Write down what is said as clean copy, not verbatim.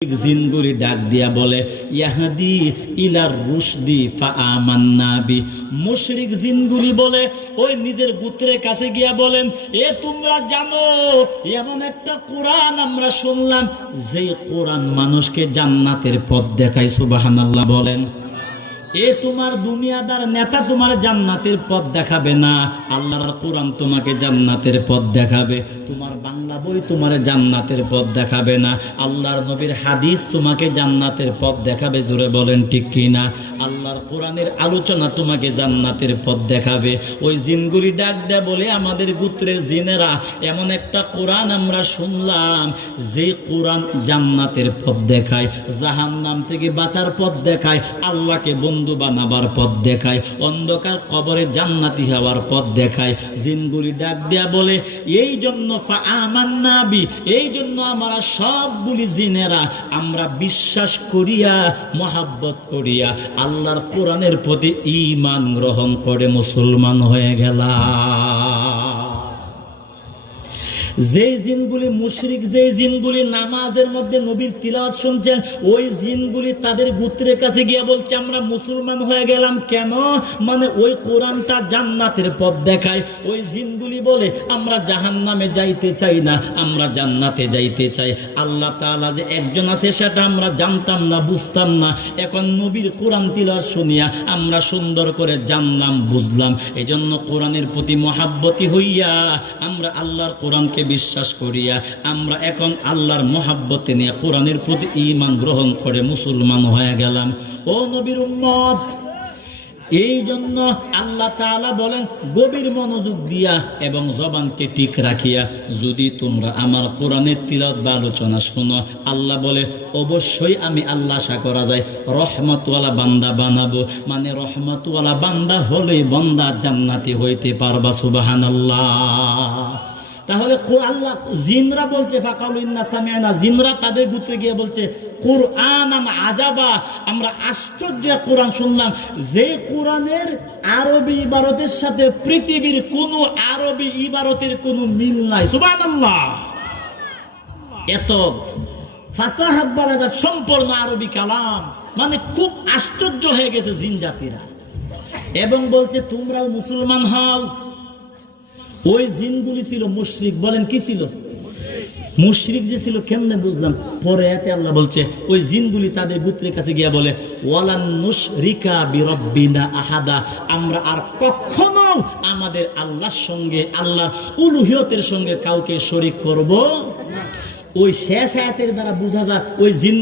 জিনগুলি ডাক দিয়া বলে ইয়াহদি ইলার রুশদি ফাআমান্না বি। মুশরিক জিনগুলি বলে ওই নিজের গোত্রের কাছে গিয়া বলেন, এ তোমরা জানো এমন একটা কোরআন আমরা শুনলাম যে কোরআন মানুষকে জান্নাতের পথ দেখায়। সুবহানাল্লাহ বলেন। এ তোমার দুনিয়াদার নেতা তোমার জান্নাতের পথ দেখাবে না, আল্লাহর কোরআন তোমাকে জান্নাতের পথ দেখাবে। তোমার বাংলা বই তোমার জান্নাতের পথ দেখাবে না, আল্লাহর নবীর হাদিস তোমাকে জান্নাতের পথ দেখাবে। জোরে বলেন ঠিক কি না? আল্লাহর কোরআনের আলোচনা তোমাকে জান্নাতের পথ দেখাবে। ওই জিনগুলি ডাক দেয় বলে, আমাদের গোত্রের জিনেরা এমন একটা কোরআন আমরা শুনলাম যে কোরআন জান্নাতের পথ দেখায়, জাহান্নাম থেকে বাঁচার পথ দেখায়, আল্লাহকে বন্ধু বানাবার পথ দেখায়, অন্ধকার কবরে জান্নাতি হওয়ার পথ দেখায়। জিনগুলি ডাক দেয়া বলে, এই জন্য ফাআমান্না বি, এই জন্য আমরা সবগুলি জিনেরা আমরা বিশ্বাস করিয়া মহাব্বত করিয়া আল্লাহর কোরআনের প্রতি ঈমান গ্রহণ করে মুসলমান হয়ে গেলাম। যেই জিনগুলি মুশরিক, যেই জিনগুলি নামাজের মধ্যে নবীর তিলাওয়াত শুনছেন, ওই জিনগুলি তাদের গোত্রের কাছে গিয়ে বলছে আমরা মুসলমান হয়ে গেলাম। কেন? মানে ওই কোরআনটা জান্নাতের পথ দেখায়। ওই জিনগুলি বলে আমরা জাহান্নামে যাইতে চাই না, আমরা জান্নাতে যাইতে চাই। আল্লাহ তাআলা যে একজন আছে সেটা আমরা জানতাম না, বুঝতাম না। এখন নবীর কোরআন তিলাওয়াত শুনিয়া আমরা সুন্দর করে জানলাম, বুঝলাম। এজন্য কোরআনের প্রতি মহাব্বতি হইয়া আমরা আল্লাহর কোরআনকে বিশ্বাস করিয়া আমরা এখন আল্লাহর মহাব্বতে নিয়ে কোরআনের প্রতি ঈমান গ্রহণ করে মুসলমান হয়ে গেলাম। ও নবীর উম্মত, এই জন্য আল্লাহ তাআলা বলেন, গভীর মনোযোগ দিয়া এবং জবানকে ঠিক রাখিয়া যদি তোমরা আমার কোরআনের তিলাওয়াত বা আলোচনা শোনো, আল্লাহ বলে অবশ্যই আমি আল্লাহ আশা করা যায় রহমতওয়ালা বান্দা বানাবো। মানে রহমতওয়ালা বান্দা হলেই বান্দা জান্নাতি হইতে পারবা। সুবহানাল্লাহ। তাহলে আল্লাহ জিনরা বলছে ফাকালু ইন্না সামি'না, জিনরা তাদের গোত্রে গিয়ে বলছে কুরআনান আজাবা, আমরা আশ্চর্য কোরআন শুনলাম যে কোরআনের আরবি ইবারতের সাথে পৃথিবীর কোন আরবি ইবারতের কোনো মিল নাই। সুবহানাল্লাহ। এত ফাসাহাত বালাগাত সম্পূর্ণ আরবি কালাম, মানে খুব আশ্চর্য হয়ে গেছে জিন জাতিরা এবং বলছে তোমরাও মুসলমান হও। ওই জিনগুলি ছিল মুশরিক। বলেন কি ছিল? মুশরিক যে ছিল কেমনে বুঝলাম? পরে এতে আল্লাহ বলছে ওই জিনগুলি তাদের গোত্রের কাছে গিয়া বলে ওয়ালান নুশরিকা বিরাব্বিনা আহাদা, আমরা আর কখনো আমাদের আল্লাহর সঙ্গে, আল্লাহর উলুহিয়তের সঙ্গে কাউকে শরীক করব। ওই শেষ আয়াতের দ্বারা বোঝা যায় ওই জিন